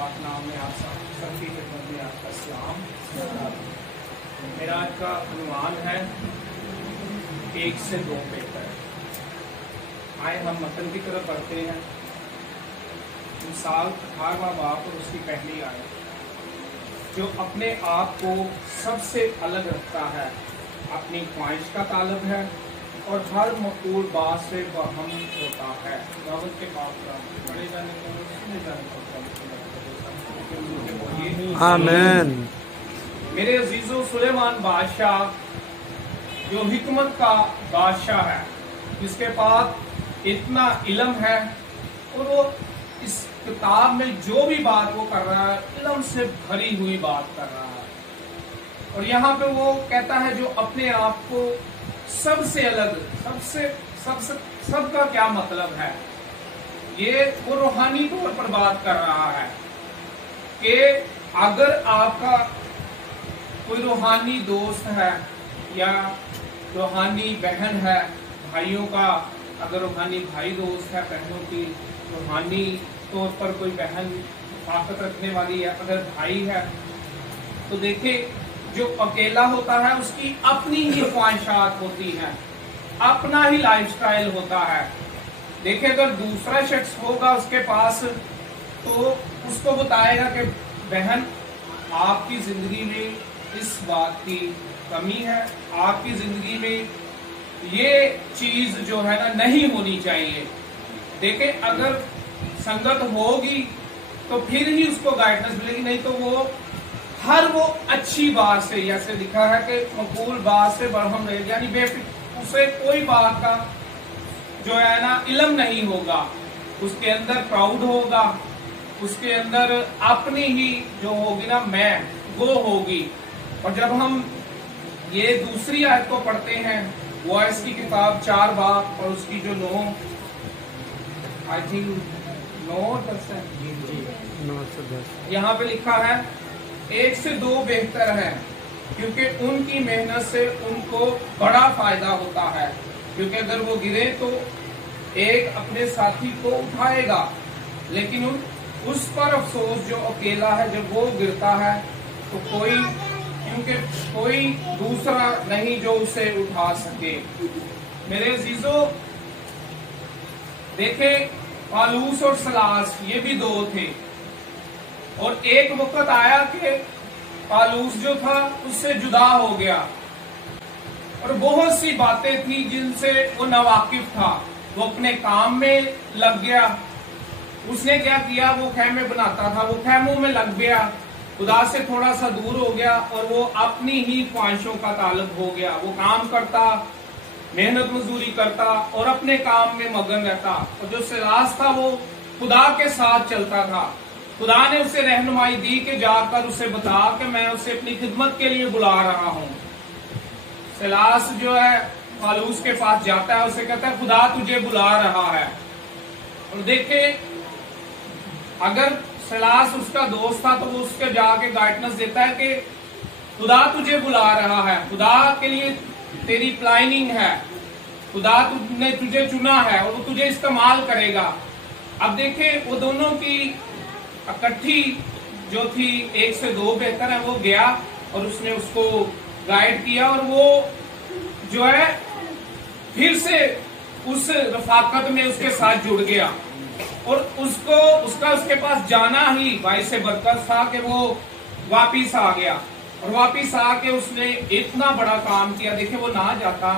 पाक नाम में आप सबकी खिदमत में आपका सलाम। मेरा आज का अनुमान है 1 से 2 बेहतर। आए हम मतन की तरफ पढ़ते हैं। मिसाल 18वां बाब और उसकी पहली आयत, जो अपने आप को सबसे अलग रखता है, अपनी ख्वाहिश का तालब है और हर मकबूल बात से बहम होता है। दावत के पास पढ़े जाने के आमीन। मेरे अजीजों, सुलेमान बादशाह जो हिकमत का बादशाह है, जिसके पास इतना इल्म है और वो इस किताब में जो भी बात वो कर रहा है इल्म से भरी हुई बात कर रहा है। और यहाँ पे वो कहता है जो अपने आप को सबसे अलग, सबका क्या मतलब है, ये वो रूहानी तौर पर बात कर रहा है कि अगर आपका कोई रूहानी दोस्त है या रूहानी बहन है, भाइयों का अगर रूहानी भाई दोस्त है, बहनों की रूहानी तौर पर कोई बहन ताकत रखने वाली है, अगर भाई है, तो देखिए जो अकेला होता है उसकी अपनी ही ख्वाहिशात होती हैं, अपना ही लाइफस्टाइल होता है। देखिए अगर दूसरा शख्स होगा उसके पास, तो उसको बताएगा कि बहन आपकी जिंदगी में इस बात की कमी है, आपकी जिंदगी में ये चीज जो है ना नहीं होनी चाहिए। देखिए अगर संगत होगी तो फिर ही उसको गाइडेंस मिलेगी, नहीं तो वो हर वो अच्छी बात से, जैसे लिखा है कि मकबूल बात से बरहम रहे, यानी बेफिक्र उसे कोई बात का जो है ना इल्म नहीं होगा, उसके अंदर प्राउड होगा, उसके अंदर अपनी ही जो होगी ना मैं वो होगी। और जब हम ये दूसरी आयत को पढ़ते हैं, वॉइस की किताब 4 बाब और उसकी जो 9 आई थिंक 9-10 है, 9 से 10 यहाँ पे लिखा है 1 से 2 बेहतर है, क्योंकि उनकी मेहनत से उनको बड़ा फायदा होता है। क्योंकि अगर वो गिरे तो एक अपने साथी को उठाएगा, लेकिन उस पर अफसोस जो अकेला है, जब वो गिरता है तो क्योंकि कोई दूसरा नहीं जो उसे उठा सके। मेरे अजीजों, देखे पालूस और सलास ये भी 2 थे, और एक वक्त आया कि पालूस जो था उससे जुदा हो गया, और बहुत सी बातें थी जिनसे वो नावाकिफ था। वो अपने काम में लग गया। उसने क्या किया, वो खैमे बनाता था, वो खैमों में लग गया, खुदा से थोड़ा सा दूर हो गया और वो अपनी ही ख्वाहिशों का ताल्लुक हो गया। वो काम करता, मेहनत मजदूरी करता और अपने काम में मगन रहता। और जो सिराज था वो खुदा के साथ चलता था। खुदा ने उसे रहनुमाई दी कि जाकर उसे बता कि मैं उसे अपनी खिदमत के लिए बुला रहा हूँ। सिलास जो है पालूस के पास जाता है, उसे कहता है खुदा तुझे बुला रहा है। और देखे अगर सिलास उसका दोस्त था तो वो उसके जाके गाइडेंस देता है कि खुदा तुझे बुला रहा है, खुदा के लिए तेरी प्लानिंग है, खुदा ने तुझे चुना है और वो तुझे इस्तेमाल करेगा। अब देखे वो दोनों की इकट्ठी जो थी 1 से 2 बेहतर है, वो गया और उसने उसको गाइड किया, और वो जो है फिर से उस रफाकत में उसके साथ जुड़ गया। और उसके पास जाना ही भाई से बरकत था कि वो वापिस आ गया, और वापिस आके उसने इतना बड़ा काम किया। देखिए वो ना जाता,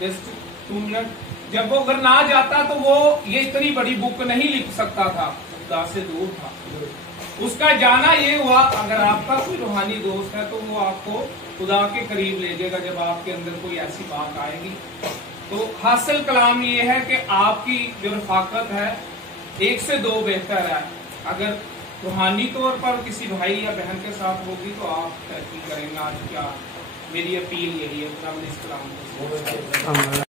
जस्ट 2 मिनट, जब वो अगर ना जाता तो वो ये इतनी बड़ी बुक नहीं लिख सकता था, खुदा से दूर था। उसका जाना ये हुआ, अगर आपका कोई रूहानी दोस्त है तो वो आपको खुदा के करीब ले जाएगा जब आपके अंदर कोई ऐसी बात आएगी। तो हासिल कलाम ये है कि आपकी जो रफाकत है 1 से 2 बेहतर है। अगर रूहानी तौर पर किसी भाई या बहन के साथ होगी तो आप तरक्की करेंगे। आज क्या मेरी अपील यही है, खुदा इस कलाम को